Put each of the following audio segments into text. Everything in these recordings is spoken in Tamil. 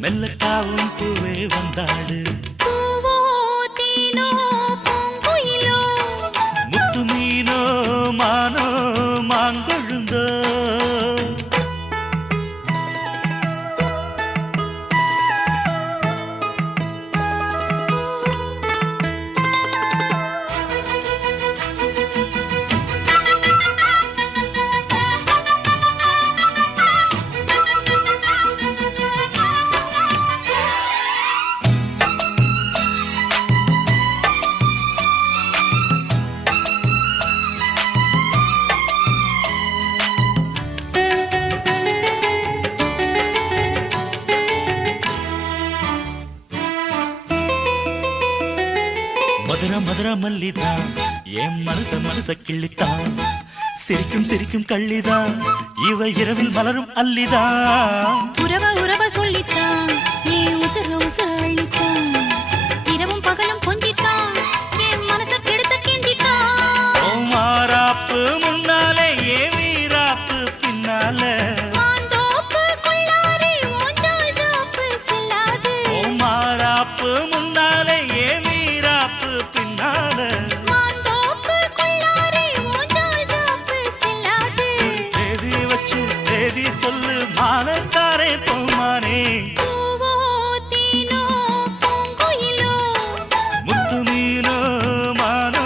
மெல்லத்தாவும் பூவே வந்தாடு முத்து மீனோ மானோ மாங்கொழுந்தோ மதுர மதுர மல்லிதான் என் மனச கிள்ளித்தான் சிரிக்கும் சிரிக்கும் கள்ளிதான் இவ இரவில் மலரும் அல்லிதான் உறவ சொல்லித்தான் ஏன் உசர அள்ளித்தான் இரவும் பகலும் கொஞ்சித்தான் என் மனச கெடுத்த கிண்டித்தான் மாறாப்பு முன்னாலே ஏ வீராப்பு பின்னால மாறாப்பு முன்னாலே ஏ வீராப்பு பின்னால சேதி சொல்லு மானத்தாரே பூமானே முத்து மீனோ மானோ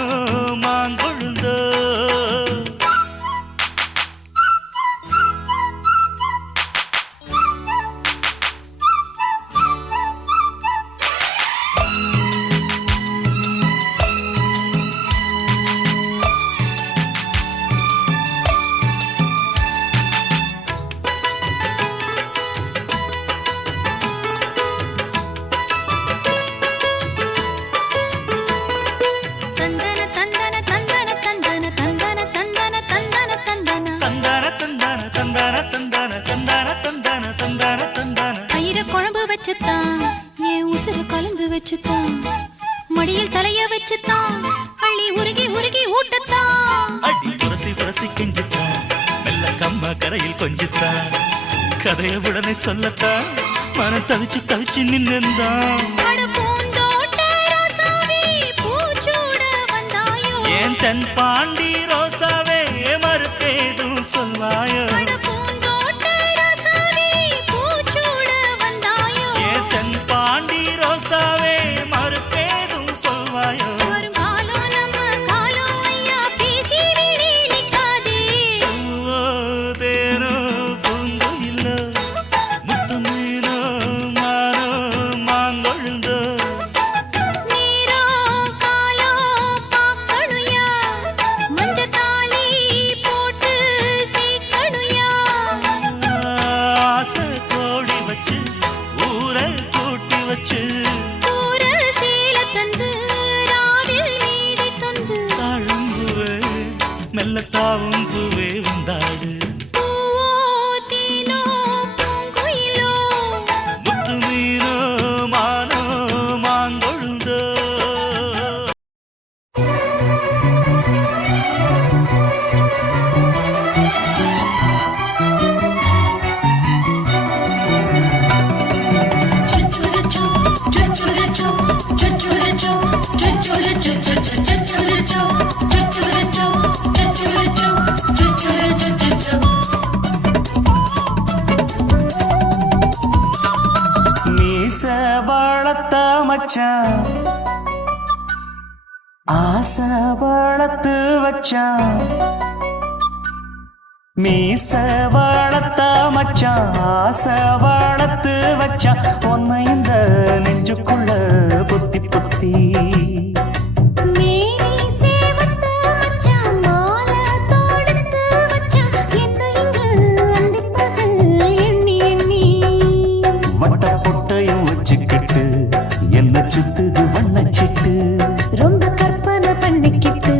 மாங்கொழுந்தோ என் உசுர கலந்து வச்சுத்தான் மடியில் தலைய வச்சுத்தான் அள்ளி உருகி ஊட்டத்தான் அடி புரசி கெஞ்சித்தான் மெல்ல கம்மா கரையில் கொஞ்சித்தான் கதைய உடனே சொல்லத்தான் மனம் தவிச்சு நின்னுந்தான் ஏன் தென் பாண்டி ரோசாவே மறுப்பேதும் சொல்வாயோ பாண்டி ரோசாவே மறுப்பேதும் சொல்வாயோ தேனோ பூங்குயிலோ முத்து மீனோ மானோ மாங்கொழுந்தோ ஆசை கோடி வச்சு ஊரை கூட்டி வச்சு தாழும்புவே மெல்லத்தாவும் பூவே வந்தாடு முத்து மீனோ மானோ மாங்கொழுந்தோ வளர்த்த மச்சான் ஆசை வளர்த்து வச்சான் மீச வளர்த்த மச்சான் ஆசை வளர்த்து வச்சான் உன்னை இந்த நெஞ்சுக்குள்ள புத்தி புத்தி என்ன சுத்துது வண்ணச்சிட்டு ரொம்ப கற்பனை பண்ணிக்கிட்டு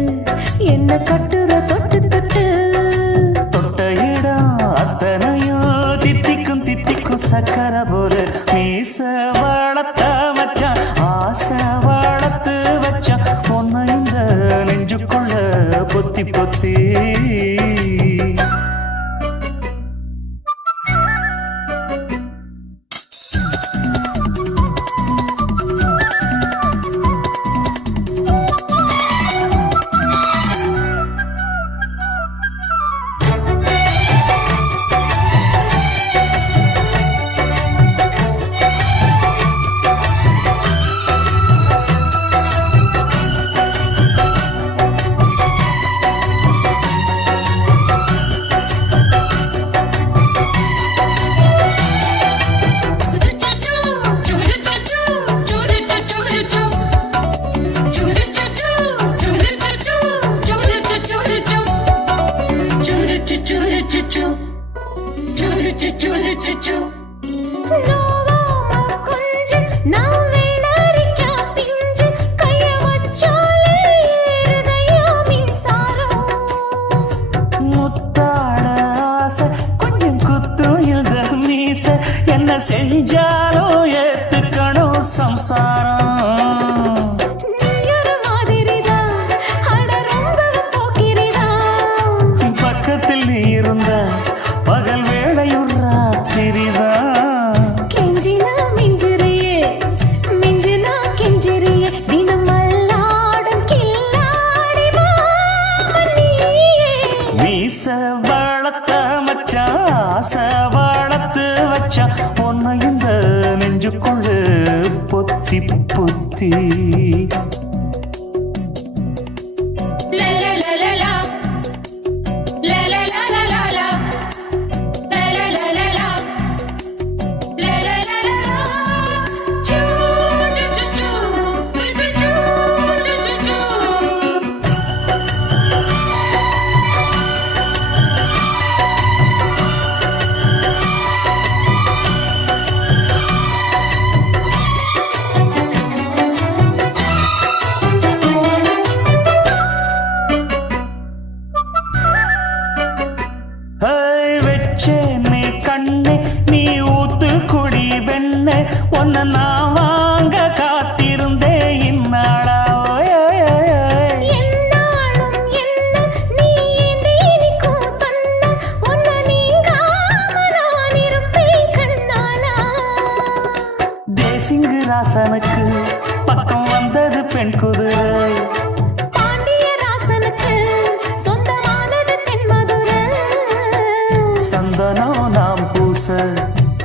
என்ன கட்டுற தொட்டு தொட்டு தொட்ட இடம் அத்தனையோ தித்திக்கும் சக்கர போல மீச வளர்த்த மச்சான் ஆசை வளர்த்து வச்சான் பொண்ணு இந்த நெஞ்சுக்குள்ள பொத்தி பொத்தி செஞ்சாலும் ஏத்துக்கணும் சம்சாரம். பக்கத்தில் நீ இருந்த பகல் வேளையும் ராத்திரிதான். கெஞ்சினா மிஞ்சிறியே மிஞ்சினா கெஞ்சிறியே தினம் மல்லாடும் கில்லாடி மாமணியே. மீச வளர்த்த மச்சான் ஆசை வளர்த்து வச்சான் உன்னை இந்த நெஞ்சுக்குள்ள பொத்தி பொத்தி. வச்சேனே கண்ணே நீ ஊத்து குடி வெண்ணே உன்னை நான் வாங்க காத்திருந்தே இந்நாளா. என்னாலும் என்ன நீ நீனிக்கும் கண்ணா உன்னை நீங்காம நான் இருப்பேன் கண்ணாலா. தேசிங்கு ராசனுக்கு பக்கம் வந்தது பெண் குதிரை. பாண்டியராசனுக்கு சொந்தமானது தென்மதுரை. சந்தனம் நாம் பூச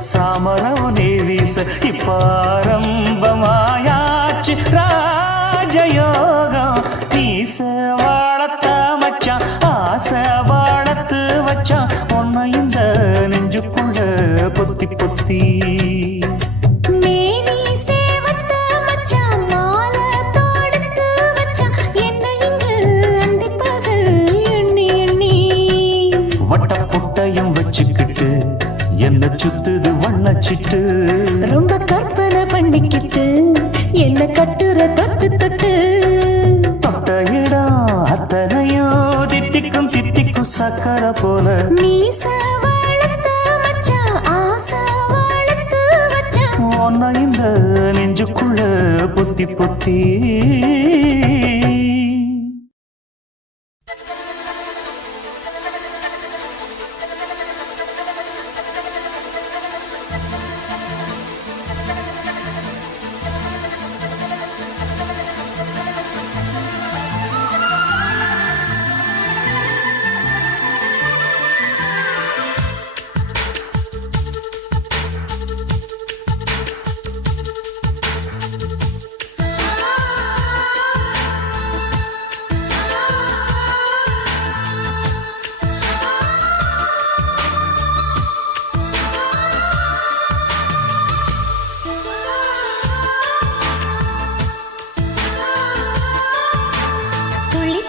சாமரம் நீ வீச இப்ப ஆரம்பமாயாச்சு ராஜயோகம். ஈச வாழத்த மச்சான் ஆசை வாழத்து வச்சான் உன்னை இந்த நெஞ்சுக்குள்ள பொத்தி பொத்தி. மேனி சேவத்த மச்சான் மாலை தொடுத்து வச்சான் என்னை இங்கு அந்திப்பகல் எண்ணி எண்ணி. வட்ட புட்டையும் வச்சுக்கிட்டு என்ன சுத்துது வண்ணச்சிட்டு. ரொம்ப கற்பனை பண்ணிக்கிட்டு என்ன கட்டுற தொட்டு தொட்டு. தொட்ட இடம் அத்தனையும் தித்திக்கும் தித்திக்கும் சக்கரை போல. மீச வளர்த்த மச்சான் ஆசை வளர்த்து வச்சான் உன்னை இந்த நெஞ்சுக்குள்ள பொத்தி பொத்தி.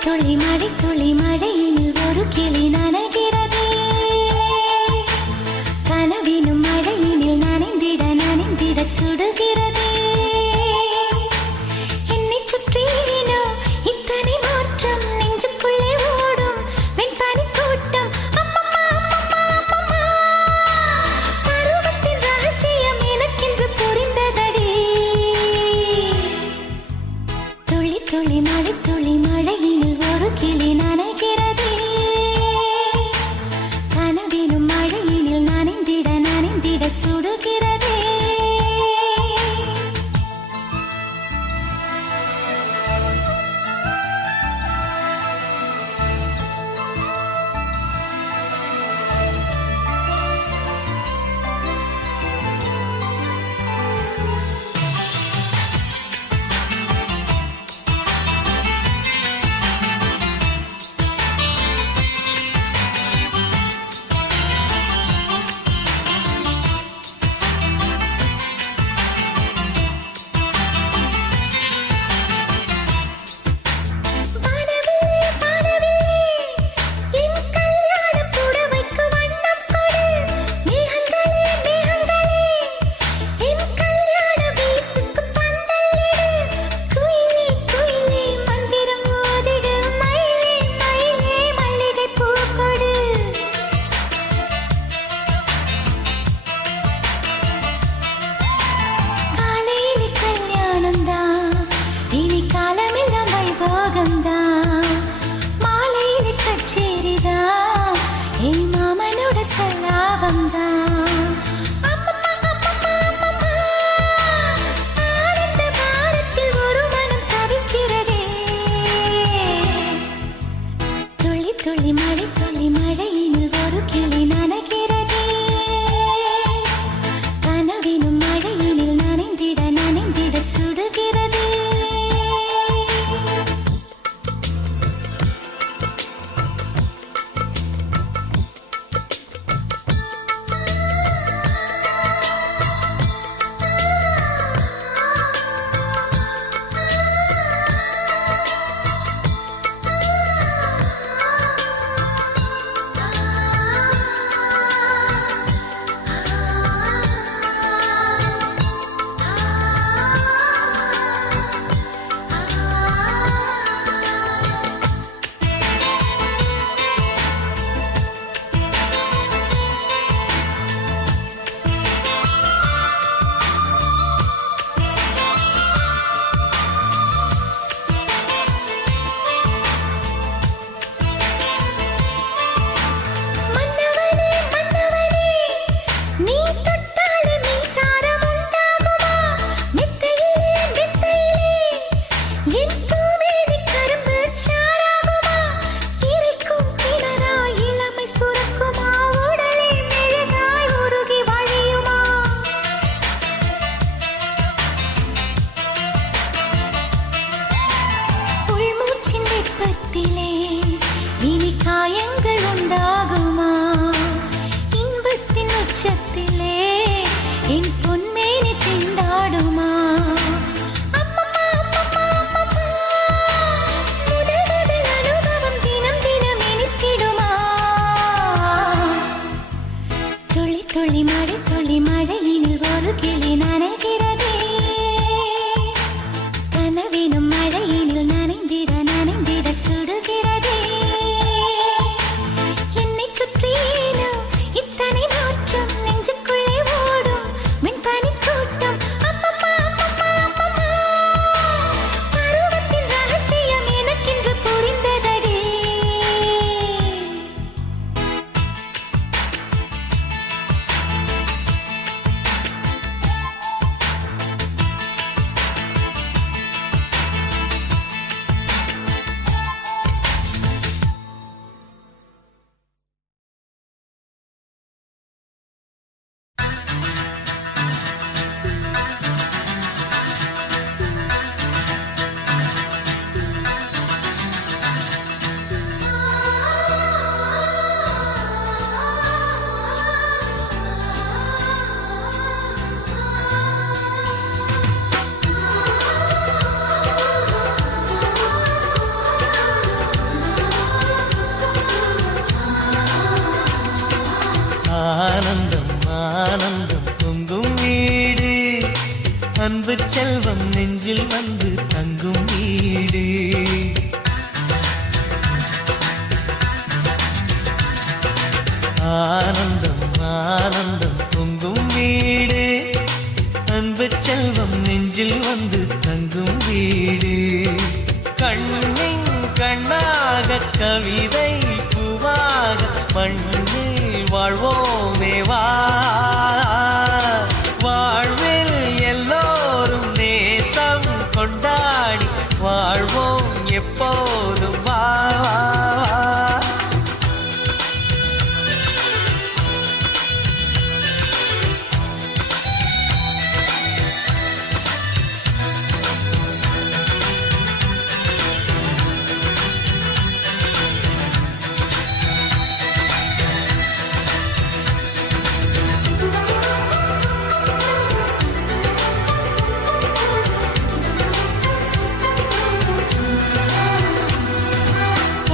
துளி மழை துளி மழையில் ஒரு கிளி நனைகிறதே. கனவினும் மழையினில் நனைந்திட நனைந்திட சுடுகிறதே. என்னை சுற்றினோ இத்தனை மாற்றம் நெஞ்சுக்குள்ளே ஓடும் வெண்பனி கூட்டம். அம்மம்மா அம்மம்மா அம்மம்மா பருவத்தின் ரகசியம் எனக்கென்று புரிந்ததடி. துளி துளி மழை துளி மழையினில் ஒரு கிளி நனைகிறதே. கனவினும் மழையினில் நனைந்திட நனைந்திட சுடுகிறதே. அன்பு செல்வம் நெஞ்சில் வந்து தங்கும் வீடு. ஆனந்தம் ஆனந்தம் பொங்கும் வீடு. அன்பு செல்வம் நெஞ்சில் வந்து தங்கும் வீடு. கண்ணின் கண்ணாக கவிதை பூவாக மண்ணில் வாழ்வோமே வா. வாழ்வில் எல்லோரும் நேசம் கொண்டாடி வாழ்வோம் எப்போதும் வா.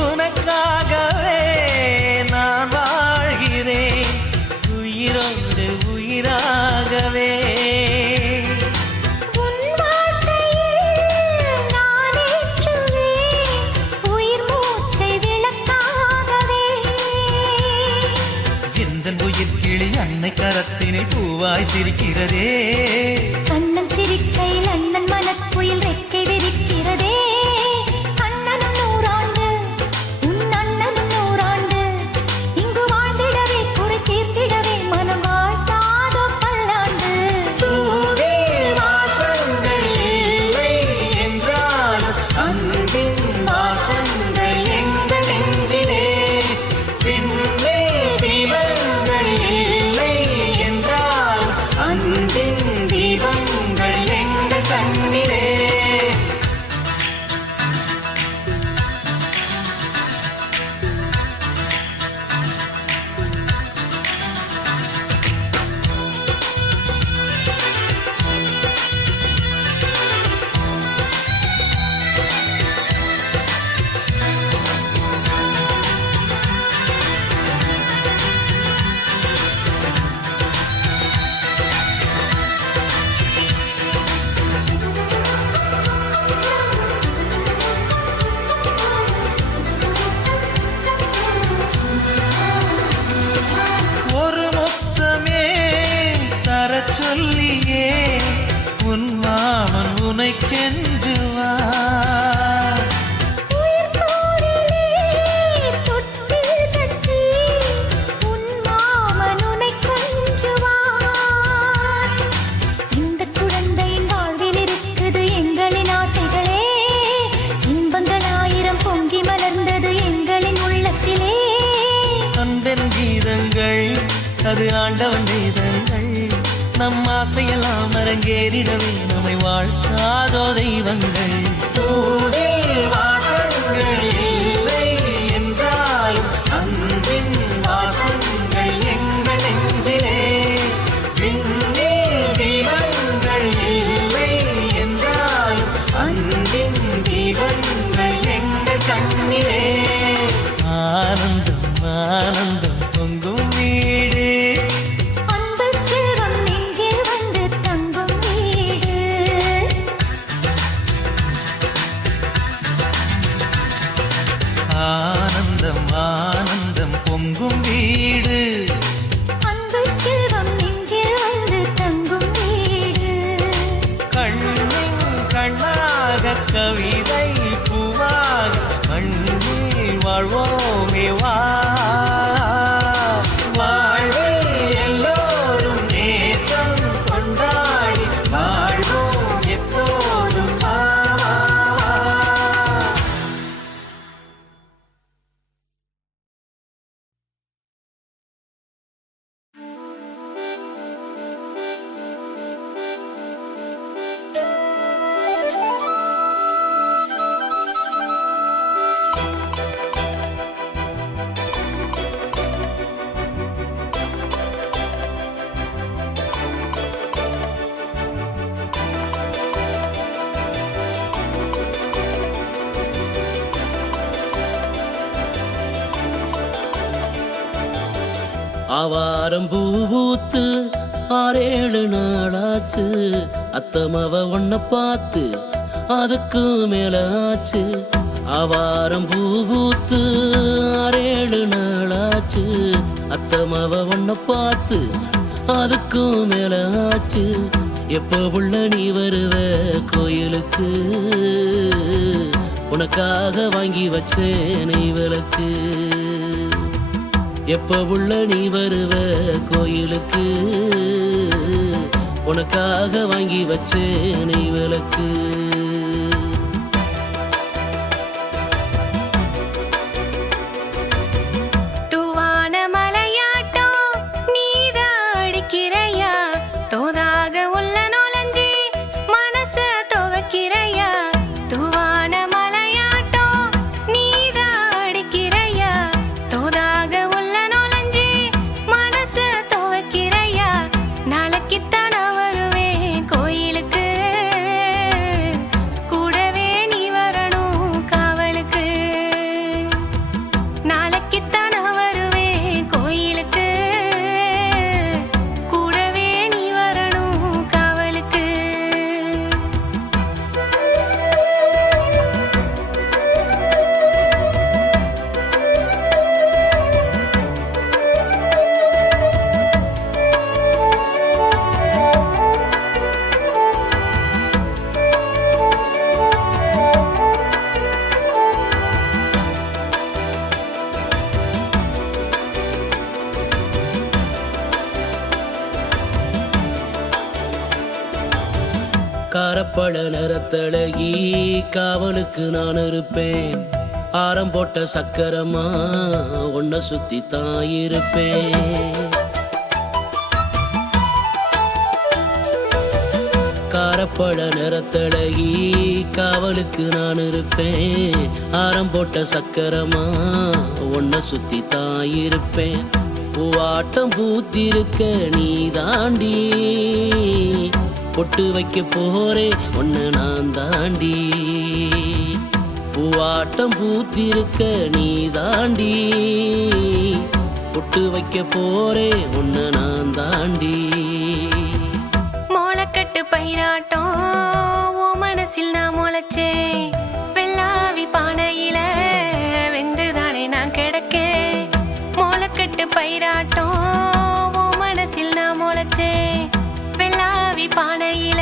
உனக்காகவே நான் வாழ்கிறேன் உயிரோடு உயிராகவே. உன் வாழ்க்கையில் நான் ஏற்றுவேன் உயிர் மூச்சை விளக்காகவே. எந்தன் உயிர் கிளி அன்னை கரத்தினில் பூவாய் சிரிக்கிறதே. அண்ணன் சிரிக்கையில் அண்ணன் மனக்குயில் ரெக்கை விரிக்கிறதே. அண்ணனும் நூறாண்டு உன் அண்ணனும் நூறாண்டு இங்கு வாழ்ந்திடவே குறை தீர்த்திடவே மனம் வாழ்த்தாதோ பல்லாண்டு. பூவில் வாசங்கள் இல்லை என்றாலும் அன்பின் வாசங்கள் எங்கள் நெஞ்சிலே. பின்னே தீபங்கள் இல்லை என்றாலும் அன்பின் தீபங்கள் எங்கள் கண்ணிலே. ஒரு முத்தமே தரச் சொல்லியே உன் மாமன் உனை கெஞ்சுவார். உயிர் போரிலே தொட்டில் கட்டி உன் மாமன் உன்னை கொஞ்சுவார். இந்த குழந்தையின் வாழ்வில் இருக்குது எங்களின் ஆசைகளே. இன்பங்கள் ஆயிரம் பொங்கி மலர்ந்தது எங்களின் உள்ளத்திலே. அன்பென் கீதங்கள் அது ஆண்டவன் வேதங்கள். நம் ஆசையெல்லாம் அரங்கேறிடவே நம்மை வாழ்த்தாதோ தெய்வங்கள். பூவில் வாசங்கள் இல்லை என்றாலும் அன்பின் வாசங்கள் எங்கள் நெஞ்சிலே. விண்ணில் தீபங்கள் இல்லை என்றாலும் அன்பின் தீபங்கள் எங்கள் கண்ணிலே. ஆனந்தம் ஆனந்தம் பொங்கும் வீடு. அன்பு செல்வம் நெஞ்சில் வந்து தங்கும் வீடு. ஆனந்தம் ஆனந்தம் பொங்கும் வீடு. அன்பு செல்வம் நெஞ்சில் வந்து தங்கும் வீடு. கண்ணின் கண்ணாக கவிதை பூவாக மண்ணில் வாழ்வோமே வா. வாழ்வில் எல்லோரும் நேசம் கொண்டாடி வாழ்வோம் எப்போதும் வா. ஆவாரம் பூத்து 6-7 நாளாச்சு அத்தமவ ஒன்ன பார்த்து அதுக்கு மேல ஆச்சு அவாரம் பூ பூத்து 6-7 நாளாச்சு அத்தமவ ஒன்ன பார்த்து அதுக்கு மேல ஆச்சு எப்ப உள்ள நீ வருவ கோயிலுக்கு உனக்காக வாங்கி வச்சேன் நெய் விளக்கு எப்ப உள்ள நீ வருவ கோயிலுக்கு உனக்காக வாங்கி வச்சேன் நெய் விளக்கு காரப்பழ நிறத்தழகி காவலுக்கு நான் இருப்பேன் ஆரம் போட்ட சக்கரமா உன்னை சுத்தி தான் இருப்பேன் காரப்பழ நிறத்தழகி காவலுக்கு நான் இருப்பேன் ஆரம் போட்ட சக்கரமா உன்னை சுத்தி தான் இருப்பேன் பூவாட்டம் பூத்திருக்க நீ தாண்டி பொட்டு வைக்க போறே ஒன்னு நான் தாண்டி பூவாட்டம் பூத்திருக்க நீ தாண்டி பொட்டு வைக்க போறே ஒன்னு நான் தாண்டி மோளக்கட்டு பயிராட்டம் ஓ மனசில் நான் முளைச்சேன் வெள்ளாவி பானையில வெந்துதானே நான் கிடக்கேன் மோளக்கட்டு பயிராட்டம் ஓ மனசில் நான் முளைச்சேன் வெள்ளாவி பானையில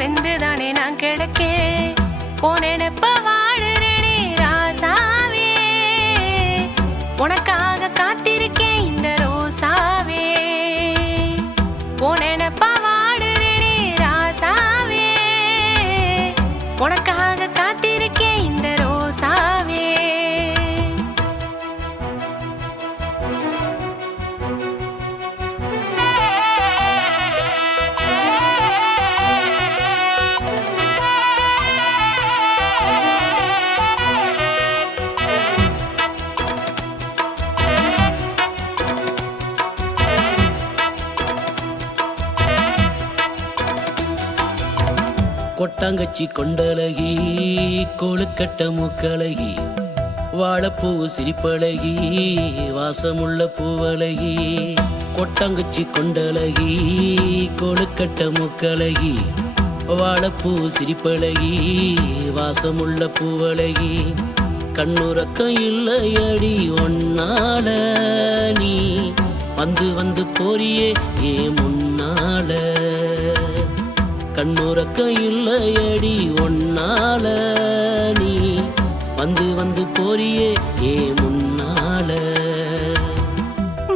வெந்துதானே நான் கிடக்கேன் போனேனப்ப வாடுறேனே ராசாவே உனக்காக காத்திருக்கேன் இந்த ரோசாவே போனேனப்ப வாடுறேனே ராசாவே உனக்காக காத்திருக்கேன் இந்த ரோசாவே கொட்டாங்கச்சி கொண்டழகி கொழுக்கட்ட மூக்கழகி வாழைப்பூ சிரிப்பழகி வாசமுள்ள பூவழகி கொட்டாங்கச்சி கொண்டழகி கொழுக்கட்ட மூக்கழகி வாழைப்பூ சிரிப்பழகி வாசமுள்ள பூவழகி கண்ணுறக்கம் இல்லையடி ஒன்னால நீ வந்து வந்து போறியே ஏ முன்னால கண்ணுறக்க இல்லையடி ஒன்னால நீ வந்து வந்து போறியே ஏ முன்னால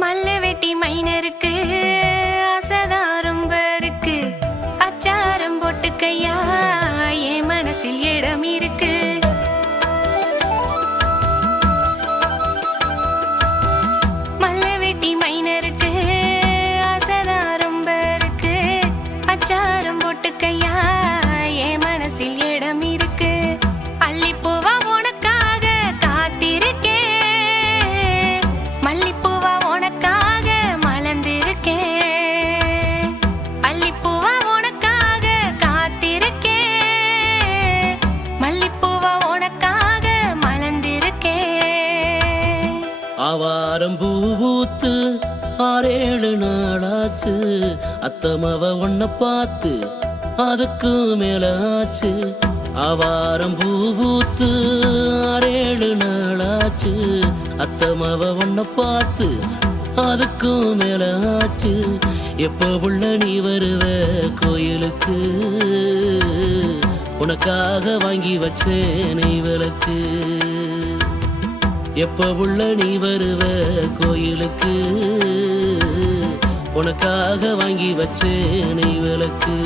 மல்ல வெட்டி மைனருக்கு ஆசைதான் ரொம்ப இருக்கு அச்சாரம் போட்டுக்கையா என் மனசில் இடம் இருக்கு மல்ல வெட்டி மைனருக்கு ஆசைதான் ரொம்ப இருக்கு அச்சாரம் போட்டுக்கையா என் மனசில் இடம் இருக்கு அள்ளிப்பூவா உனக்காக காத்திருக்கேன் ஆச்சு அத்தமவ ஒன்ன பார்த்து அதுக்கு மேல ஆச்சு ஆவாரம் பூ பூத்து 6-7 நாளாச்சு அத்தமவ ஒன்ன பார்த்து அதுக்கும் மேல ஆச்சு எப்ப உள்ள நீ வருவ கோயிலுக்கு உனக்காக வாங்கி வச்சேன் நெய் விளக்கு எப்ப உள்ள நீ வருவ கோயிலுக்கு உனக்காக வாங்கி வச்சேன் நெய் விளக்கு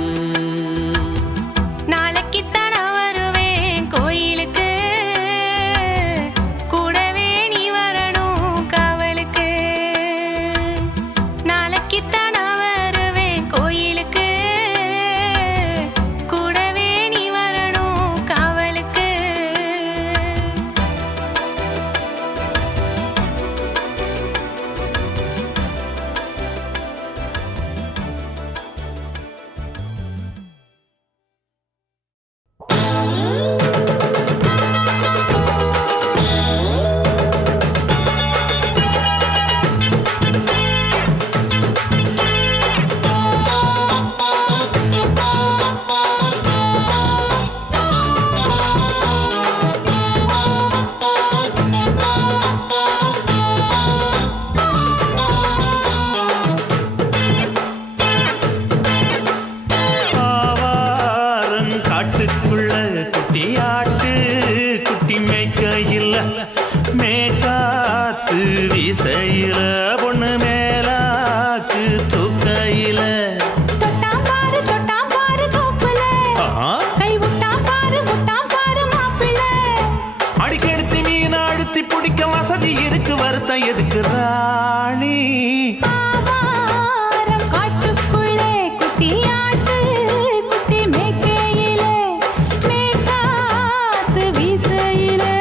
எதுக்கு ராணி காட்டுக்குள்ளே குட்டியாட்டு குட்டி மேய்க்கையிலே மேய்காத்து வீசையிலே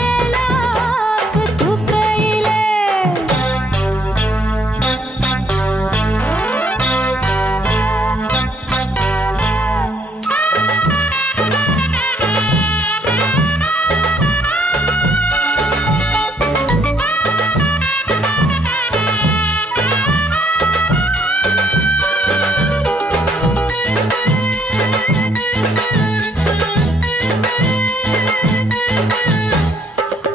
மேலாக்கு தூக்கையிலே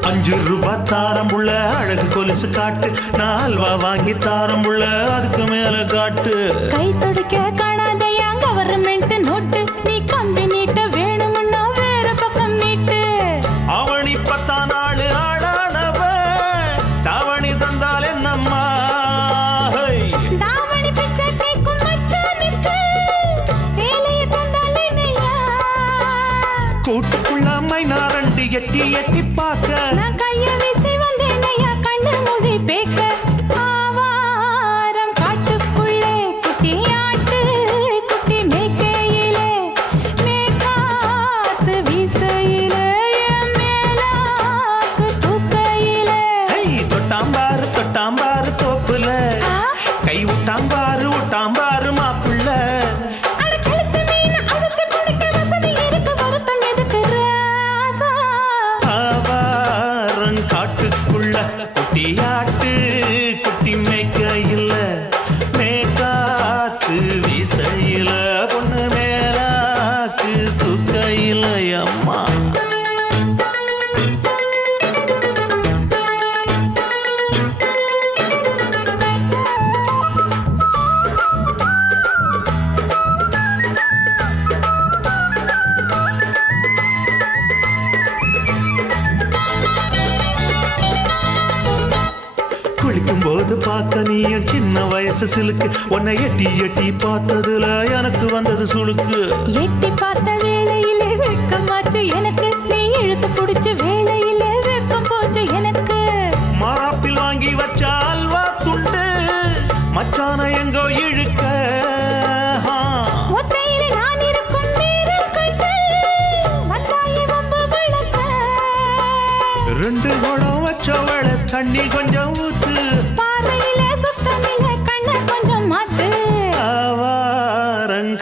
₹5 தாரம் உள்ள அழகு கொலுசு காட்டு நால்வா வாங்கி தாரம் உள்ள அதுக்கு மேல காட்டு கை தொடுக்க காணாதையா கவர்மெண்ட் நோட்டு நீ கம்பி நீட்ட வேணும்னா வேற பக்கம் நீட்டு அவனி 10 நாள் ஆடானவ தாவணி தந்தால் என்னம்மா தாவணி பிச்சை கேக்கும் மச்சானுக்கு சேலையை தந்தால் என்னையா கூட்டுக்குள்ள மைனாரண்டி எட்டி எட்டி பார்க்க நான் கைய வீசி வந்தேனையா கண்ணு மொழி பேக்க ஆவாரம் காட்டுக்குள்ளே குட்டியாட்டு குட்டி மேய்க்கையிலே மேய்காத்து வீசையிலே மேலாக்கு தூக்கையிலே தொட்டாம்பாரு தோப்புல கை விட்டாம்பாரு மாப்புள்ள அட கழுத்து மீன் அழுத்து குடிக்க வசதி இருக்கு வருத்தம் எதுக்கு ராசா ஆவாரம் காட்டுக்குள்ள குட்டியாட்டு குட்டி மேய்க்கையில மேய்காத்து வீசையில பொண்ணு மேலாக்கு தூக்கையில அம்மா குளிக்கும் போது பார்க்க நீயும் சின்ன வயசு சிலுக்கு உன்னை எட்டி எட்டி பார்த்ததுல எனக்கு வந்தது சுளுக்கு எட்டி பார்த்த வேளையிலே வெக்கமாச்சு எனக்கு நீ இழுத்து பிடிச்ச வேளையிலே வெக்கம் போச்சு எனக்கு மாறாப்பில் வாங்கி வச்ச அல்வா துண்டு மச்சான எங்கோ இழுக்க ஒத்தையிலே நான் இருக்கும் நேரம் கண்டு வந்தாயே வம்பு விளக்க 2 குடம் வச்சவள தண்ணி கொஞ்சம் ஊத்து பாறையிலே சுத்தமில்லை கண்ண கொஞ்சம் மாத்து ஆவாரங்காட்டுக்குள்ள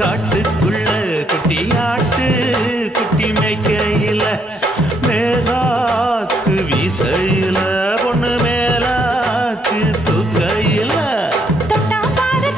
குட்டியாட்டு குட்டி மேய்க்கையில மேலாக்கு வீசையில பொண்ணு மேலாக்கு தூக்கையில தொட்டாம்பாரு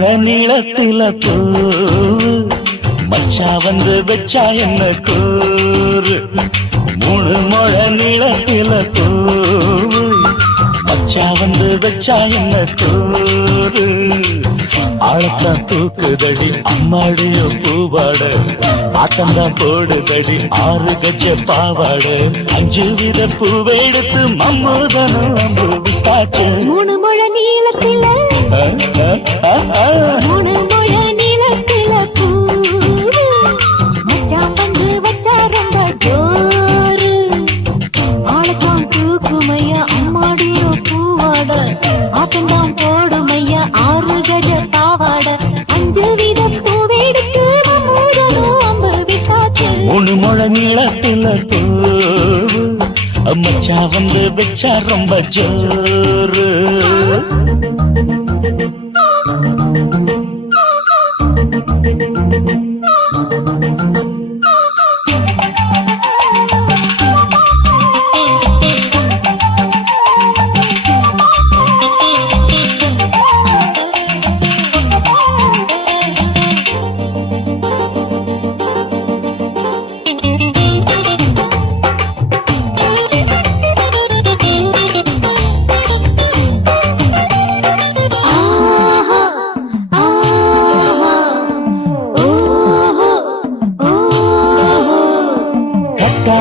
முழ நீளத்தில பூ மச்சா வந்து வச்சா என்ன கூறு 3 முழ நீளத்தில பூ மச்சா வந்து வச்சா என்ன கூறு ஆழத்தான் தூக்குதடி அம்மாடிய பூவாட ஆட்டந்தான் போடுதடி 6 கஜ பாவாட 5 வித பூவெடுத்து மம்மூதனும் அம்பு விட்டாச்சு 3 முழ நீளத்தில 3 முழ நீளத்தில பூ மச்சான் வந்து வச்சா ரொம்ப ஜோரு ஆளத்தான் தூக்குமையா அம்மாடிய பூவாட ஆட்டந்தான் போடுமையா 6 கஜ பாவாட 5 வித பூவெடுத்து மம்மூதனும் அம்பு விட்டாச்சு 3 முழ நீளத்தில பூ மச்சா வந்து வச்சா ரொம்ப ஜோரு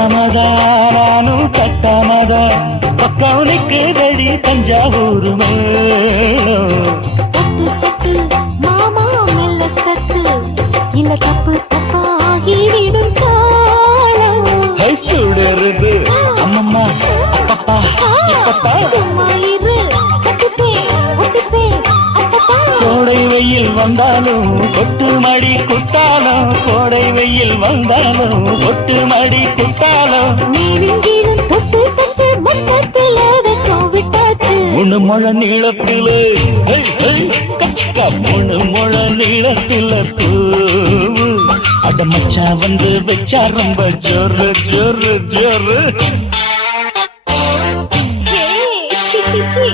கட்டாமதானும் கட்டாமதா பக்கவனுக்கு தடி தஞ்சாவூர் மேளம் தட்டு மாமா மெல்ல தட்டு இல்ல தப்பு தப்பாகிவிடும் காலம் சுடருது அம்மம்மா அப்பப்பா இப்பப்பா சும்மா இரு கட்டுப்பே ஒட்டுப்பே அப்பப்பா கோடை வெயில் வந்தாலும் கொட்டு மடி குட்டாலும் கோடை வெயில் வந்தாலும் கொட்டு மடி குட்டாலும் மேலும் கீழும் தொட்டு தொட்டு மொத்தத்தில் வெக்கம் விட்டாச்சு 3 முழ நீளத்தில கச்சிக்கா 3 முழ நீளத்தில பூ அட மச்சா வந்து வச்சா ரொம்ப ஜோரு ஜோரு ஜோரு சி சி சி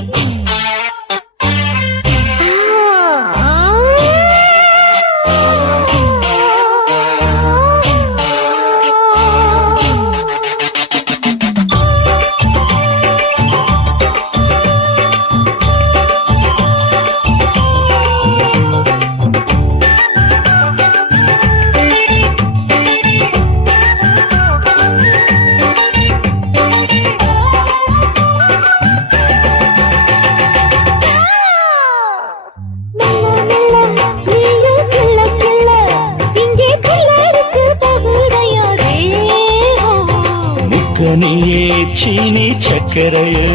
நீயே சீனி சக்கரையே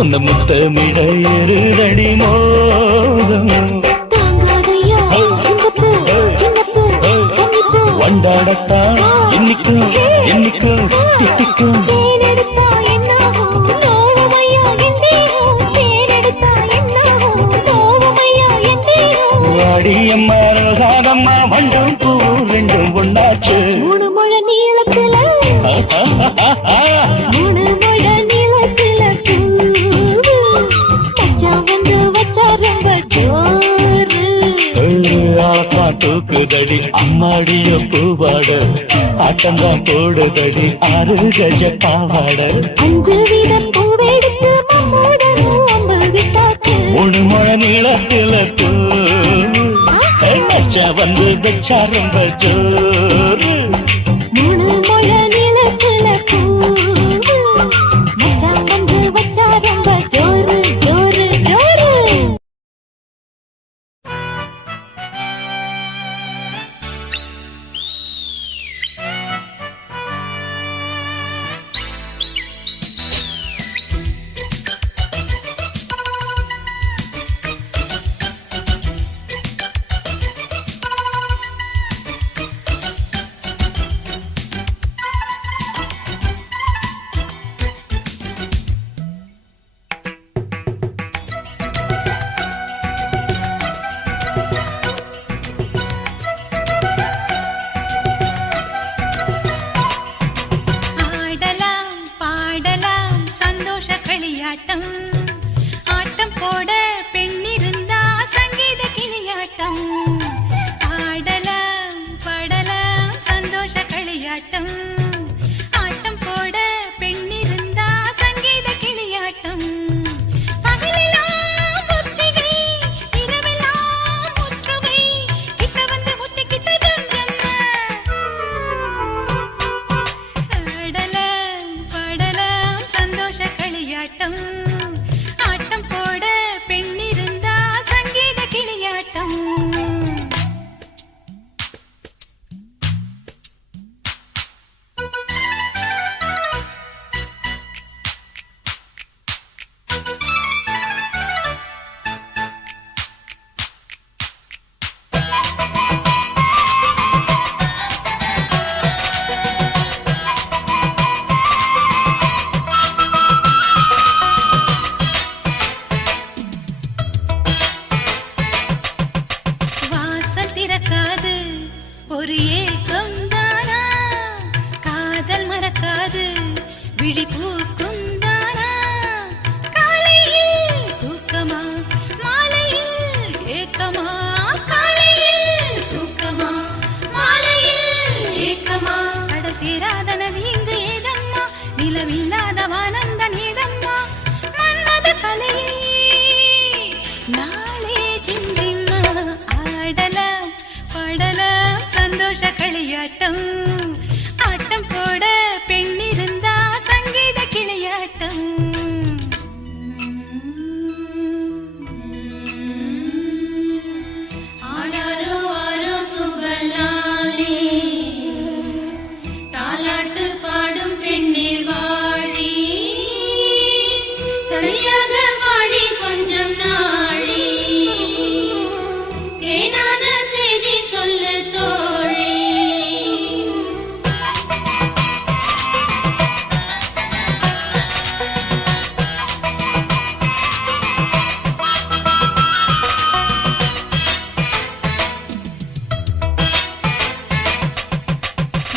உன்ன முத்தமிட எருதடி மோதம் வண்டாடத்தான் என்னைக்கும் என்னைக்கும் திட்டிக்கும் வாடியம்மா ரோசாதம்மா வண்டும் பூ 2 ஒண்ணாச்சு 3 முழ நீளத்தில 3 முழ நீளத்தில மச்சான் வந்து வச்சா ரொம்ப ஜோரு தூக்குதடி அம்மாடிய பூவாட ஆட்டந்தான் போடுதடி 6 கஜ பாவாட 5 வித பூவெடுத்து மம்மூடனும் அம்பு விட்டாச்சு 3 முழ நீளத்தில பூ மச்சா வந்து வச்சா ரொம்ப ஜோரு 3 முழ நீளத்தில பூ மச்சான் வந்து வச்சா ரொம்ப ஜோரு ஜோரு ஜோரு விழி பூக்கும் தானா காலையில் தூக்கமா மாலையில் ஏக்கமா காலையில் தூக்கமா மாலையில் ஏக்கமா கடல் சேராத நதி இங்கு ஏதம்மா நிலவில்லாத வானந்தன் ஏதம்மா மன்மத கலையை நாளே சிந்திம்மா ஆடலாம் பாடலாம் சந்தோஷ களியாட்டம் ஆட்டம் போட பெண்ணிருந்தா சங்கீத கிளியாட்டம் ஆராரோ ஆரோ சுபலாலே தாலாட்டு பாடும் பெண்ணே வாழி தனியாக வாடி கொஞ்சம் நாழி தேனான செய்தி சொல்லு தோழி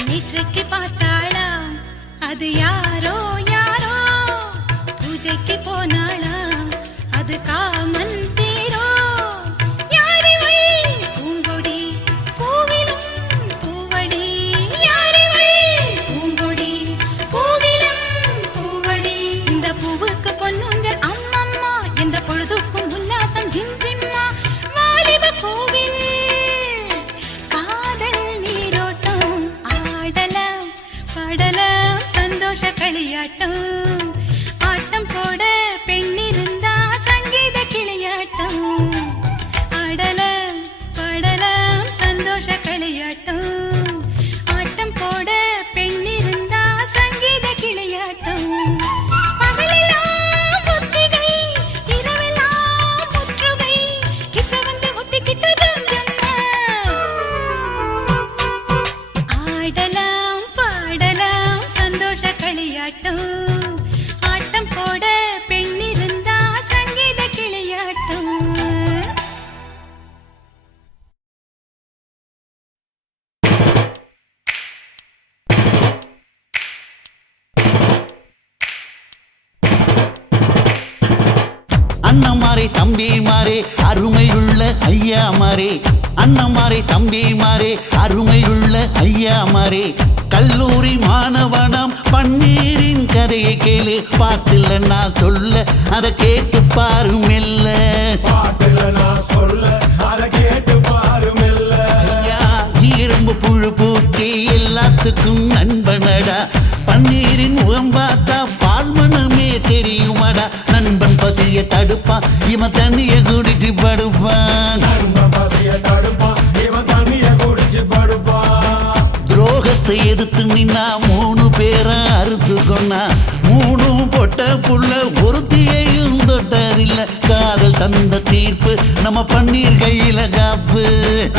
நேற்றைக்கு பார்த்தாளா அது யாரோ யாரோ பூஜைக்கு போனாளா அது காமன் தேரோ யாரிவள் பூங்கொடி பூவிலும் பூவடி யாரிவள் பூங்கொடி பூவிலும் பூவடி இந்த பூவுக்கு பொன்னுஞ்சல் அம்மம்மா எந்த பொழுதுக்கும் உல்லாசம் ஜிம்ஜிம்மா வாலிப கோவில் காதல் நீரோட்டம் ஆடலாம் பாடலாம் சந்தோஷ களியாட்டம் ஆட்டம் போட பெண்ணிருந்தா சங்கீத கிளியாட்டம் ஆடலாம் பாடலாம் சந்தோஷ களியாட்டம் ஆட்டம் போட பெண்ணிருந்தா சங்கீத கிளியாட்டம் பகலெல்லாம் ஒத்திகை இரவெல்லாம் முற்றுகை கிட்ட வந்து ஒத்திக்கிட்டதும் என்ன ஆடலாம் பாடலாம் சந்தோஷ களியாட்டம் ஆட்டம் போட பெண்ணிருந்தா சங்கீத கிளியாட்டம் அண்ணமாரே தம்பிமாரே அருமையுள்ள ஐயாமாரே அண்ணமாரே தம்பிமாரே அருமையுள்ள ஐயாமாரே கல்லூரி மாணவனாம் பன்னீரின் கதையை கேளு பாட்டில் நான் சொல்ல அதை கேட்டு பாரு மெல்ல பாட்டுல நான் சொல்ல அதை கேட்டு பாரு மெல்ல ஐயா, இரும்பு புழு பூச்சி எல்லாத்துக்கும் நண்பனடா பன்னீரின் முகம் பார்த்தா பால்மனமே தெரியுமாடா நண்பன் பசிய தடுப்பான் இவன் தண்ணிய குடிச்சு படுப்பான் நண்பன் பசிய தடுப்பான் இவன் தண்ணிய குடிச்சு படுப்பான் துரோகத்தை எதிர்த்து நின்னா 3 பேரை அறுத்து கொண்டா 3 பொட்ட புள்ள ஒருத்தியையும் தொட்டதில்ல காதல் தந்த தீர்ப்பு நம்ம பன்னீர் கையில காப்பு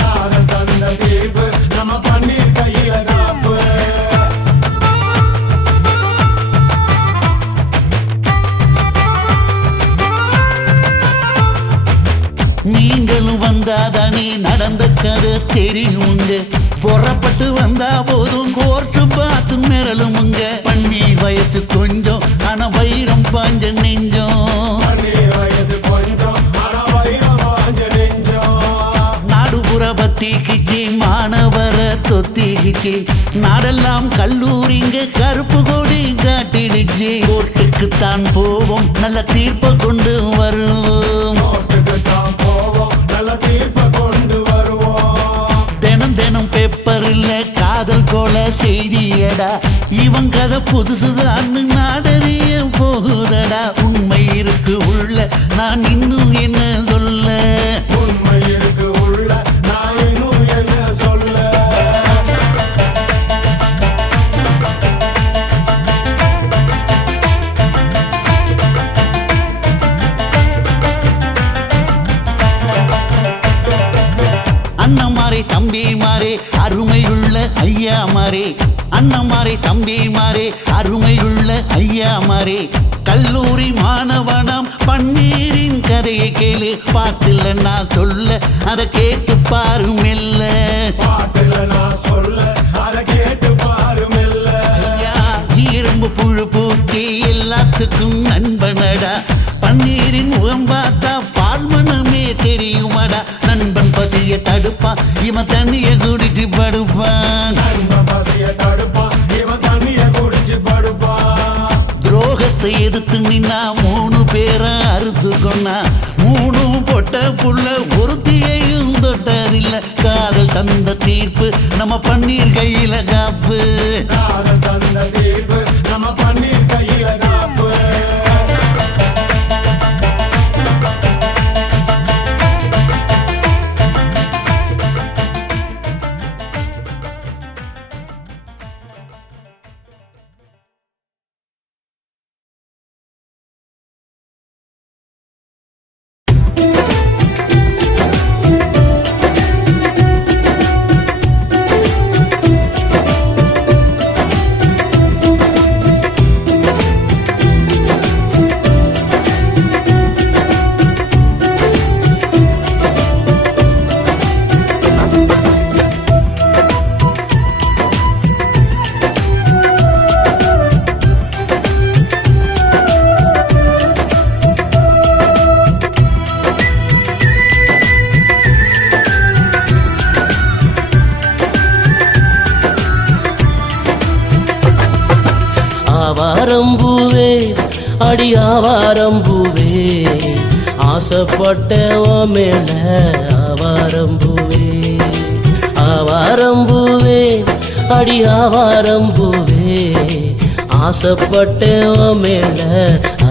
காதல் தந்த தீர்ப்பு நம்ம பன்னீர் கையில காப்பு நீங்களும் வந்தாதானே நடந்த கதை தெரியுங்க புறப்பட்டு வந்தா போதும் கோர்ட்டு பார்த்து மிரளுமுங்க பன்னீர் வயசு கொஞ்சம் ஆனா வைரம் பாஞ்ச நெஞ்சம் பன்னீர் வயசு கொஞ்சம் ஆனா வைரம் பாஞ்ச நெஞ்சம் நாடுபுற பத்திக்கிச்சு மாணவர தொத்திக்கிச்சு நாடெல்லாம் கல்லூரிங்க கருப்பு கொடி காட்டிடுச்சு கோர்ட்டுக்கு தான் போவோம் நல்ல தீர்ப்பை கொண்டு வருவோம் கோர்ட்டுக்கு தான் போவோம் நல்ல தீர்ப்பை கொண்டு வருவோம் தினம் தினம் பேப்பர்ல காதல் கொலை செய்தியடா இவன் கதை புதுசுதான் நாடறிய போகுதடா உண்மை இருக்கு உள்ள நான் இன்னும் என்ன சொல்ல உண்மை இருக்கு உள்ள நான் இன்னும் என்ன சொல்ல அண்ணமாரே தம்பிமாரே அருமையுள்ள ஐயாமாரே அண்ணமாரே தம்பிமாரே அருமையுள்ள ஐயாமாரே கல்லூரி மாணவனாம் பன்னீரின் கதையை கேளு பாட்டில் நான் சொல்ல அதை கேட்டு பாரு மெல்ல பாட்டுல நான் சொல்ல அதை கேட்டு பாரு மெல்ல இரும்பு புழு பூச்சி தடுப்பான் இவன் தண்ணிய குடிச்சு படுப்பான் நண்ப பசிய தடுப்பான் இவன் தண்ணிய குடிச்சு படுப்பான் துரோகத்தை எதிர்த்து நின்னா 3 பேரை அறுத்து கொன்னா 3 பொட்ட புள்ள ஒருத்தியையும் தொட்டதில்ல காதல் தந்த தீர்ப்பு நம்ம பன்னீர் கையில காப்பு காதல் தந்த தீர்ப்பு நம்ம பன்னீர் கையில காப்பு ஆவாரம்பூவே அடி ஆவாரம்பூவே ஆசைப்பட்டவன் மேல ஆவாரம்பூவே ஆவாரம்பூவே அடி ஆவாரம்பூவே ஆசைப்பட்டவன் மேல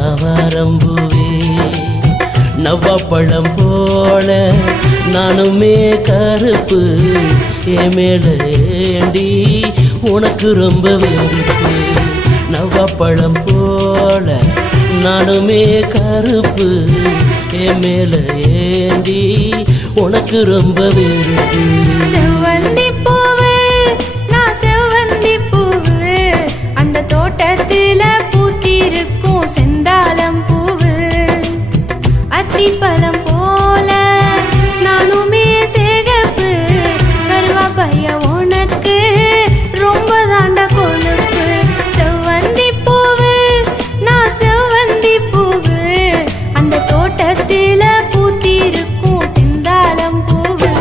ஆவாரம்பூவே நவ்வப்பழம் போல நானுமே கருப்பு என் மேல ஏண்டி உனக்கு ரொம்ப வெறுப்பு நவ்வப்பழம் போல நானுமே கருப்பு என் மேல ஏண்டி உனக்கு ரொம்ப வெறுப்பு செவ்வந்தி பூவு நான் செவ்வந்தி பூவு அந்த தோட்டத்துல பூத்திருக்கும் செந்தாளம் பூவு அத்திப்பழம் போல நானுமே சேகப்பு கருவாப்பைய உனக்கு ரொம்ப தாண்ட கொழுப்பு செவ்வந்தி பூவு நான் செவ்வந்தி பூவு அந்த தோட்டத்துல பூத்திருக்கும் செந்தாளம் பூவு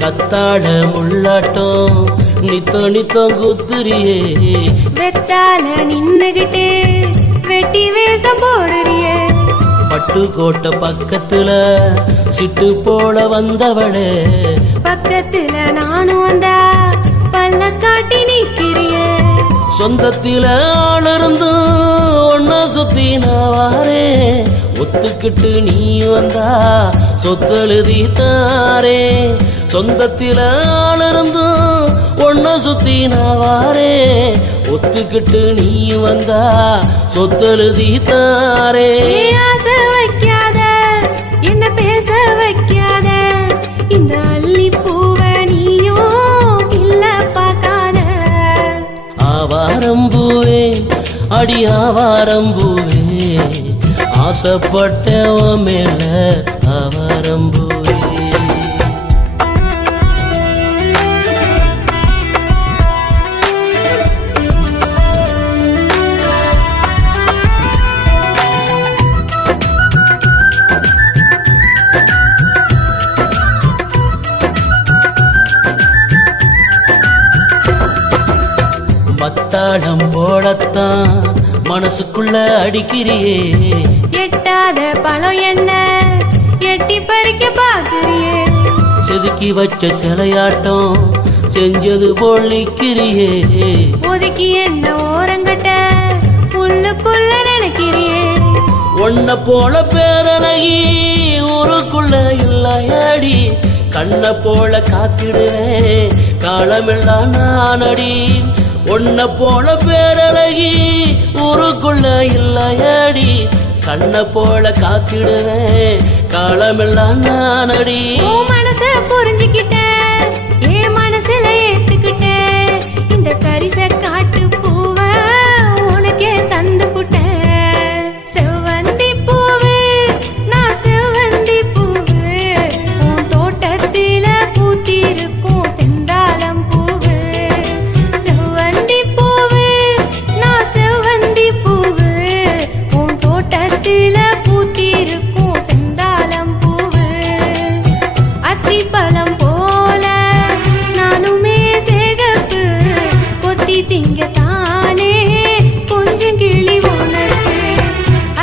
கத்தாழ முள்ளாட்டம் நித்தம் குத்துரியே வெத்தால நின்னுகிட்டு வெட்டி வேஷம் போடுறியே பட்டுக்கோட்டை பக்கத்துல சிட்டு போல வந்தவளே பக்கத்துல நானும் வந்தா பல்ல காட்டி நிக்கிறியே சொந்தத்தில ஆளிருந்து ஒன்ன சுத்தி நான் வாரேன் ஒத்துக்கிட்டு நீ வந்தா சொத்தெழுதி தாரே சொந்தத்தில ஆளிருந்து ஒன்ன சுத்தி நான் வாரேன் ஒத்துக்கிட்டு நீ வந்தா சொத்தெழுதி தாரே ஆசை வைக்காத என்ன பேச வைக்காத இந்த அள்ளி பூவை நீயும் இல்ல பார்க்காத ஆவாரம்பூவே அடி ஆவாரம்பூவே ஆசைப்பட்டவன் மேல ஆவாரம்பூவே மத்தாளம் போடத்தான் மனசுக்குள்ள அடிக்கிறியே எட்டாத பழம் என்ன எட்டி பறிக்க பாக்குறியே செதுக்கி வச்ச சிலையாட்டம் செஞ்சது போல் நிக்கிறியே ஒதுக்கி என்ன ஓரங்கட்ட உள்ளுக்குள்ள நினைக்கிறியே ஒன்ன போல பேரழகி ஊருக்குள்ள இல்லையாடி கண்ண போல காத்திடுவேன் காலமெல்லாம் நானடி உன்னை போல பேரழகி ஊருக்குள்ள இல்லையடி கண்ணை போல காத்திடுவேன் காலமெல்லாம் நானடி உன் மனச புரிஞ்சுக்கிட்டேன் என் மனசுல ஏத்துக்கிட்டேன் இந்த கரிச காட்டு பூவ உனக்கே தந்து புட்டேன் செவ்வந்தி பூவு நான் செவ்வந்தி பூவு உன் தோட்டத்தில பூத்திருக்கும் செந்தாளம் பூவு செவ்வந்தி பூவு நான் செவ்வந்தி பூவு உன் தோட்டத்தில பூத்திருக்கும் செந்தாளம் பூவு அத்திப்பழம் போல நானுமே சேகப்பு கொத்தி திங்கத்தானே கொஞ்சம் கிளி உனக்கு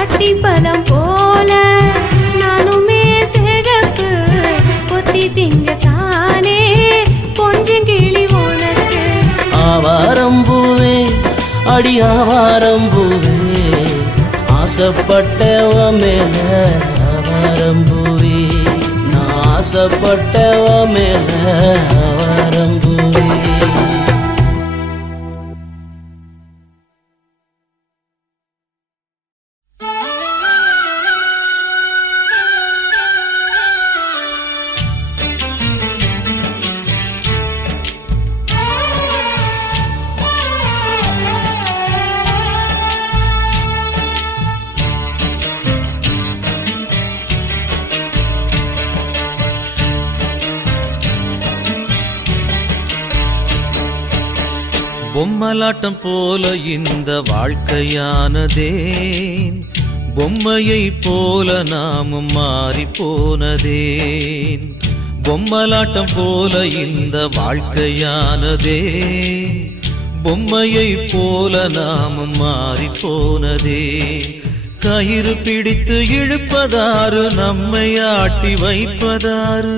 அத்திப்பழம் போல நானுமே சேகப்பு கொத்தி திங்கத்தானே கொஞ்சம் கிளி உனக்கு ஆவாரம் பூவே அடி ஆவாரம் பூவே ஆசைப்பட்டவ மேல ஆவாரம் பூவே நான் ஆசைப்பட்டவ மேல ஆவாரம் பூவே பொம்மலாட்டம் போல இந்த வாழ்க்கையானதேன் பொம்மையை போல நாமும் மாறி போனதேன் பொம்மலாட்டம் போல இந்த வாழ்க்கையானதேன் பொம்மையை போல நாமும் மாறி போனதே கயிறு பிடித்து இழுப்பதாரு நம்மை ஆட்டி வைப்பதாரு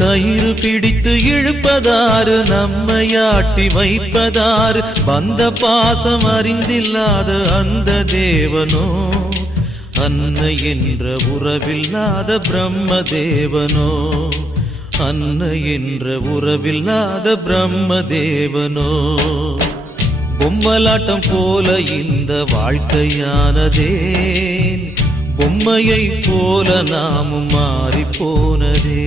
கயிறு பிடித்து இழுப்பதாரு நம்மை ஆட்டி வைப்பதாரு வந்த பாசம் அறிந்தில்லாத அந்த தேவனோ அன்னை என்ற உறவில்லாத பிரம்ம தேவனோ அன்னை என்ற உறவில்லாத பிரம்ம தேவனோ பொம்மலாட்டம் போல இந்த வாழ்க்கையானதே பொம்மையை போல நாமும் மாறி போனதே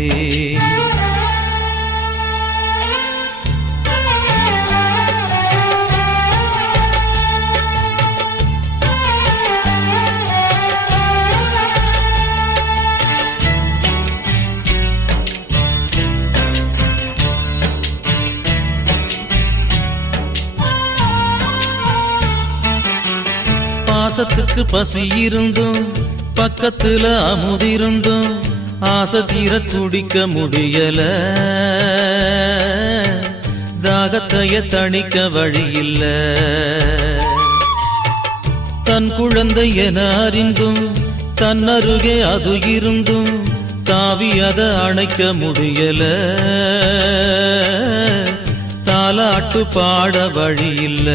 பாசத்துக்கு பசி இருந்தும் பக்கத்துல அமுதிருந்தும் ஆசை தீர குடிக்க முடியல தாகத்தைய தணிக்க வழி இல்ல தன் குழந்தை என அறிந்தும் தன் அருகே அது இருந்தும் தாவி அதை அணைக்க முடியல தாலாட்டு பாட வழி இல்ல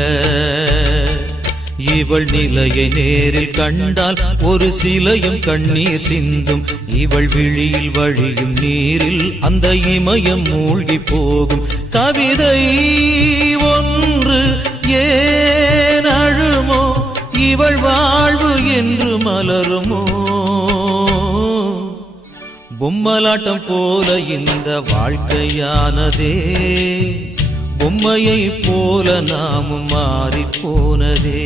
இவள் நிலையை நேரில் கண்டால் ஒரு சிலையும் கண்ணீர் சிந்தும் இவள் விழியில் வழியும் நீரில் அந்த இமயம் மூழ்கி போகும் கவிதை ஒன்று ஏன் அழுமோ இவள் வாழ்வு என்று மலருமோ பொம்மலாட்டம் போல இந்த வாழ்க்கையானதே பொம்மையை போல நாமும் மாறி போனதே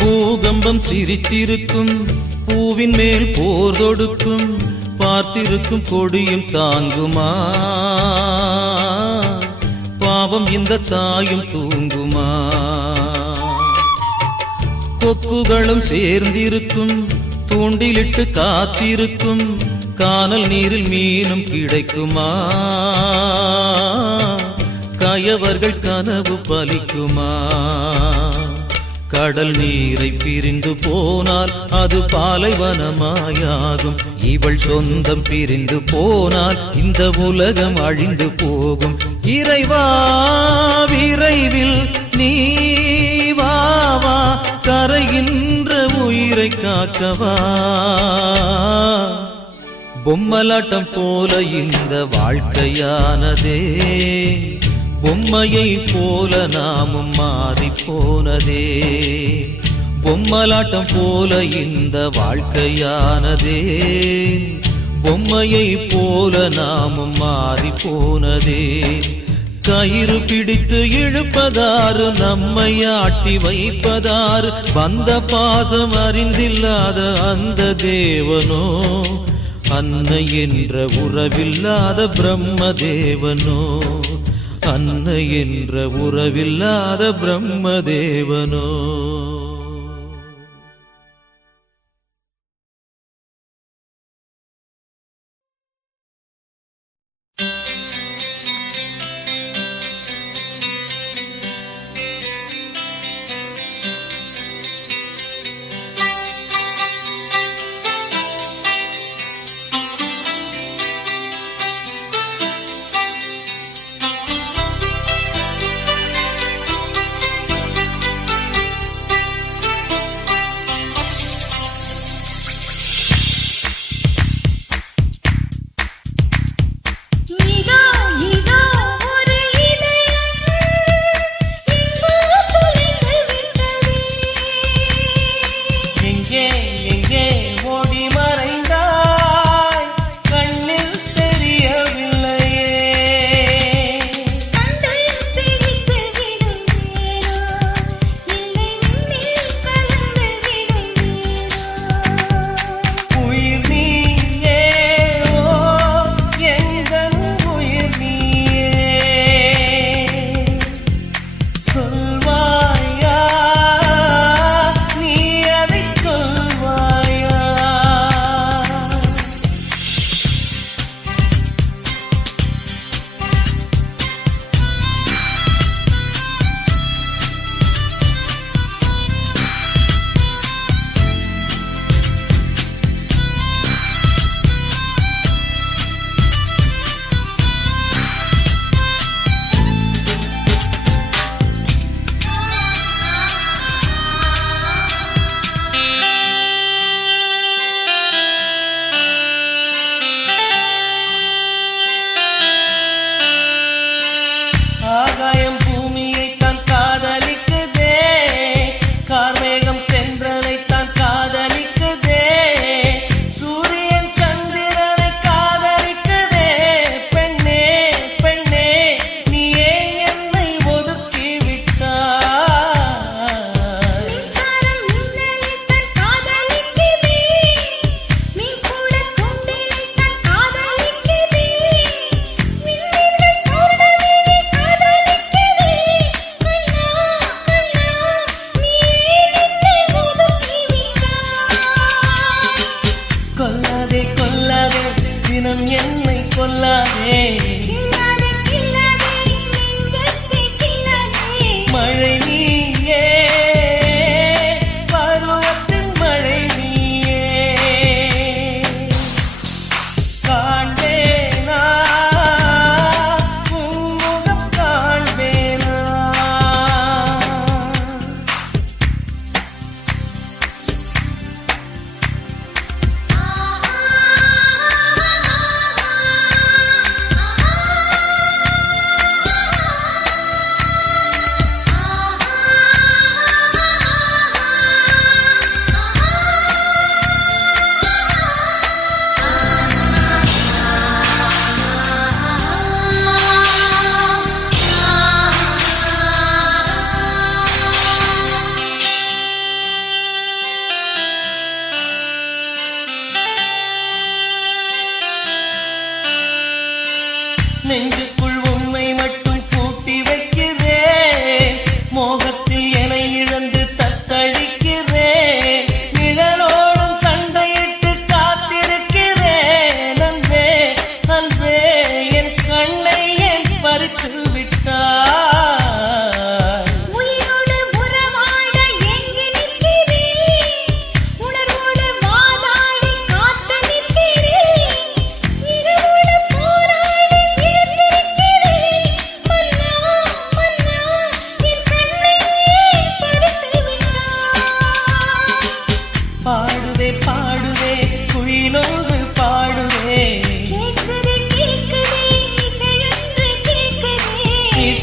பூகம்பம் சிரித்திருக்கும் பூவின் மேல் போர் தொடுக்கும் பார்த்திருக்கும் கொடியும் தாங்குமா பாவம் இந்த தாயும் தூங்குமா கொக்குகளும் சேர்ந்திருக்கும் தூண்டிலிட்டு காத்திருக்கும் கானல் நீரில் மீனும் கிடைக்குமா கயவர்கள் கனவு பலிக்குமா கடல் நீரை பிரிந்து போனால் அது பாலைவனமாயாகும். இவள் சொந்தம் பிரிந்து போனால் இந்த உலகம் அழிந்து போகும். இறைவா விரைவில் நீ வா வா, கரைகின்ற உயிரை காக்கவா. பொம்மலாட்டம் போல இந்த வாழ்க்கையானதே, பொம்மையை போல நாமும் மாறி போனதே. பொம்மலாட்டம் போல இந்த வாழ்க்கையானதே, பொம்மையை போல நாமும் மாறி போனதே. கயிறு பிடித்து இழுப்பதாறு, நம்மை ஆட்டி வைப்பதாறு, வந்த பாசம் அறிந்தில்லாத அந்த தேவனோ, அன்னை என்ற உறவில்லாத பிரம்மதேவனோ, அன்னை என்ற உறவில்லாத பிரம்மதேவனோ. நெஞ்சுக்குள் உண்மை மட்டும் கூட்டி வைக்கிறேன், மோகத்தில் என இழந்து தத்தளிக்கிறேன், நிழலோடும் சண்டையிட்டு காத்திருக்கிறேன். அன்பே அன்பே என் கண்ணை ஏன் பறித்து விட்டாய்? உயிரோடு உறவாட என்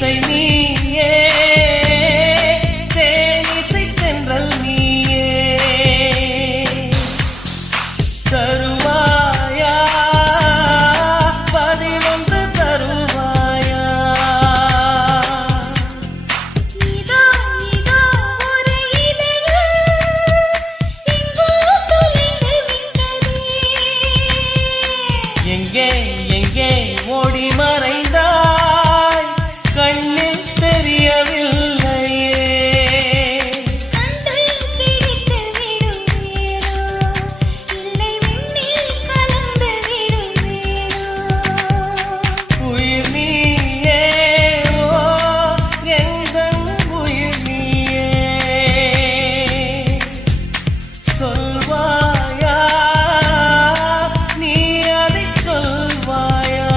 இசை நீயே தேனிசை தென்றல் நீயே தருவாயா பதினொன்று தருவாயா இதோ இதோ ஒரு இதழ் எங்கோ தொலைந்து விட்டதே எங்கே எங்கே ஓடி மறைந்தாய் கண்ணில் தெரியவில்லையே கண்டு பிடித்து விடும் நேரோ இல்லை விண்ணில் கலந்து விடும் நேரோ உயிர் நீயே ஓ எந்தன் உயிர் நீயே சொல்வாயா நீ அதை சொல்வாயா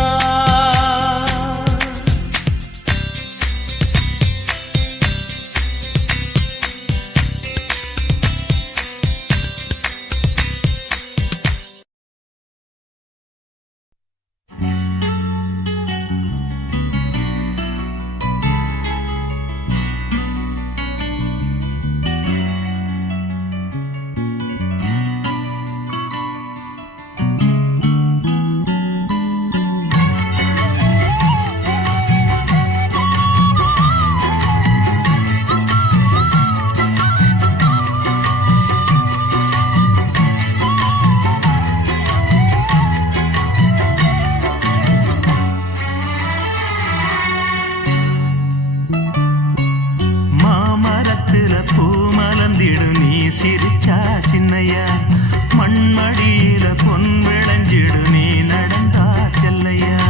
மாமரத்துல பூ மலர்ந்திடும் நீ சிரிச்சா சின்னையா மண்மடியில பொன் விளைஞ்சிடு நீ நடந்தா செல்லையா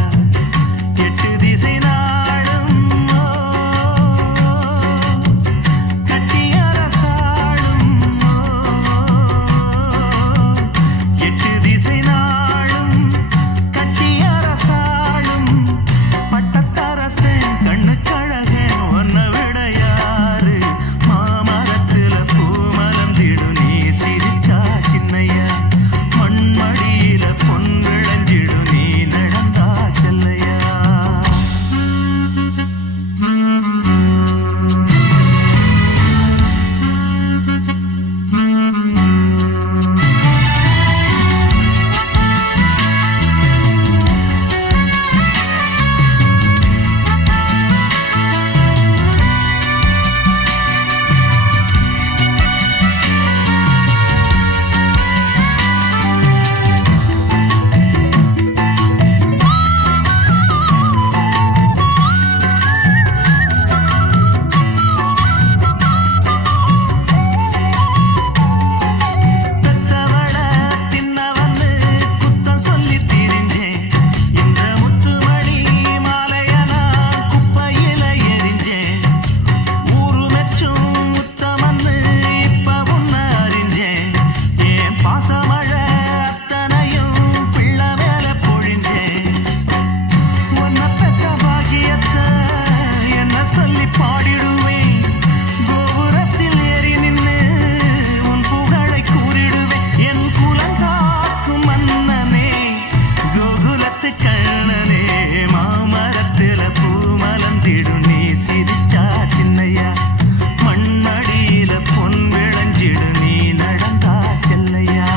எட்டு திசை நாடும் கட்டியரசாடும் எட்டு திசை நாடும் கட்டியரசாடும் பட்டத்தரசன் கண்ணுக்கழகன் ஒன்ன விட யாரு மாமரத்துல பூ மலர்ந்திடும் நீ சிரிச்சா சின்னையா மண்மடியில பொன் விளைஞ்சிடு நீ நடந்தா செல்லையா பெத்தவள தின்னவன்னு குத்தம் சொல்லி திரிஞ்சேன் இந்த முத்துமணி மாலைய நான் குப்பையில எரிஞ்சேன் ஊரு மெச்சும் முத்தமன்னு இப்ப உன்ன அறிஞ்சேன் என் பாசமழை அத்தனையும் பிள்ளை மேல பொழிஞ்சேன் உன்னை பெத்த பாகியத்தை என்ன சொல்லி பாடிடுவேன் கோபுரத்தில் ஏறி நின்று உன் புகழை கூறிடுவேன் என் குலங்காக்கும் மன்னனே கோகுலத்து கண்ணனே மாமரத்துல பூ மலர்ந்திடும் நீ சிரிச்சா சின்னையா மண்மடியில பொன் விளைஞ்சிடு நீ நடந்தா செல்லையா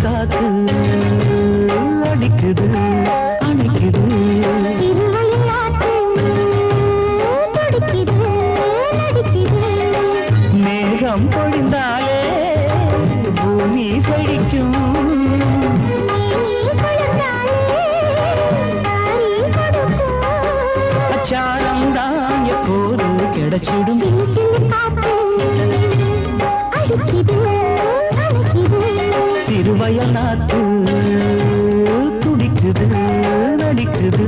காத்து அடிக்குது அணைக்குது சிறுவயல் ஆத்து துடிக்குது நடிக்குது மேகம் பொழிந்தாலே பூமி செழிக்கும் நீ குளிர்ந்தாலே தாரி கொடுக்கும் அச்சாரம் தான் எப்போது கிடைச்சிடும் சிலு சிலு காத்து அடிக்குது அணைக்குது சிறுவயல் நாத்து துடிக்குது நடிக்குது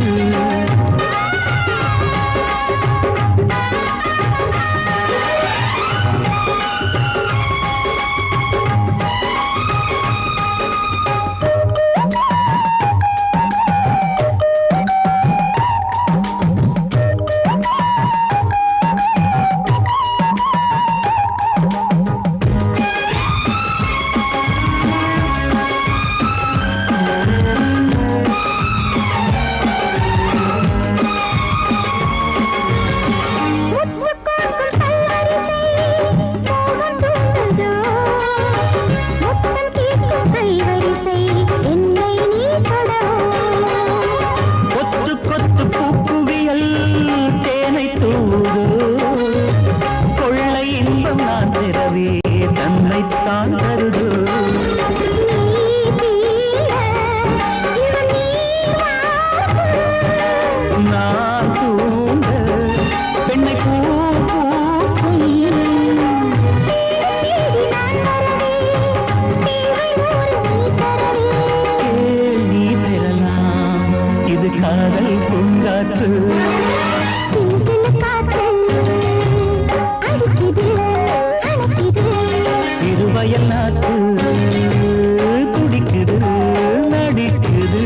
கொத்து கொத்து பூக்குவியல் தேனை தூதோ கொள்ளை இன்பம் நான் பெறவே தன்னைத்தான் தருதோ நான் தூங்க பெண்ணை பூ பூக்கும் கேள்வி பெறலாம் இது காதல் பூங்காற்று சிறுவயல் நாட்டு துடிக்குது நடிக்குது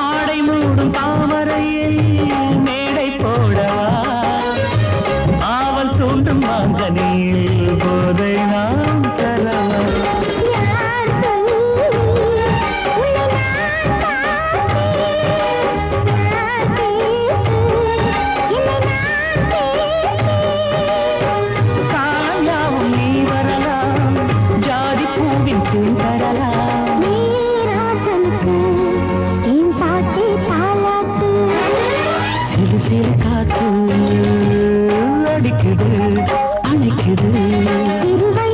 ஆடை மூடும் தாமரையில் மேடை போடவா ஆவல் தூண்டும் மாங்கனியில் போதை நாம் தரவா காயாவும் நீ வரலாம் ஜாதி பூவின் தேன் தரலாம் சிறு சிறு காத்து அடிக்குது அணைக்குது சிறுவ